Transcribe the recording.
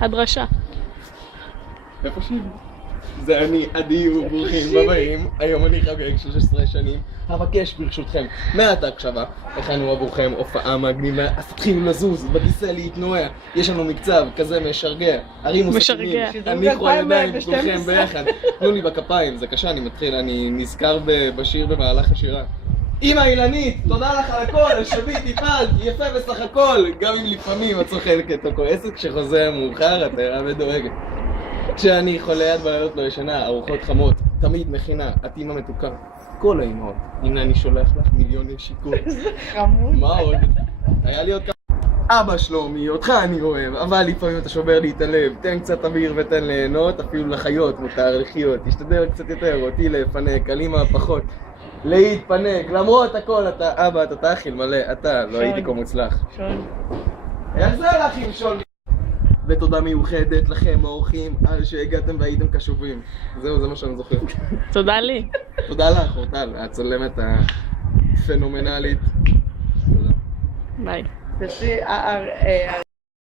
הדרשה. איפה שהיא? זה אני, עדי וברוכים הבאים. היום אני חוגג 13 שנים. אבקש ברשותכם מעט ההקשבה. הכנו עבורכם הופעה מגניבה. אז תתחילו לזוז, בכיסא להתנועע. יש לנו מקצב כזה משרגע. הרימו סכינים. הניחו הידיים כולכם ביחד. תנו לי בכפיים, זה קשה, אני מתחיל, אני נזכר בשיר במהלך השירה. אמא אילנית, תודה לך על הכל, על שבי טיפלת, יפה בסך הכל. גם אם לפעמים את צוחקת או כועסת, כשחוזר מאוחר את ערה ודואגת. כשאני חולה יד בלילות לא ישנה, ארוחות חמות, תמיד מכינה, את אמא מתוקה. כל האמהות. הנה אני שולח לך מיליון שיקור. איזה חמוד. מה עוד? היה לי עוד כמה... אבא שלומי, אותך אני אוהב, אבל לפעמים אתה שובר לי את הלב. תן קצת אוויר ותן ליהנות, אפילו לחיות מותר לחיות. תשתדל קצת יותר, אותי לפנק, על אמא פחות. להתפנק, למרות הכל, אתה אבא, אתה תאכיל מלא, אתה לא הייתי כה מוצלח. שון. איך זה הלך עם שון? ותודה מיוחדת לכם האורחים על שהגעתם והייתם קשובים. זהו, זה מה שאני זוכר. תודה לי. תודה לך, אורטל, הצולמת הפנומנלית. תודה. ביי. תעשי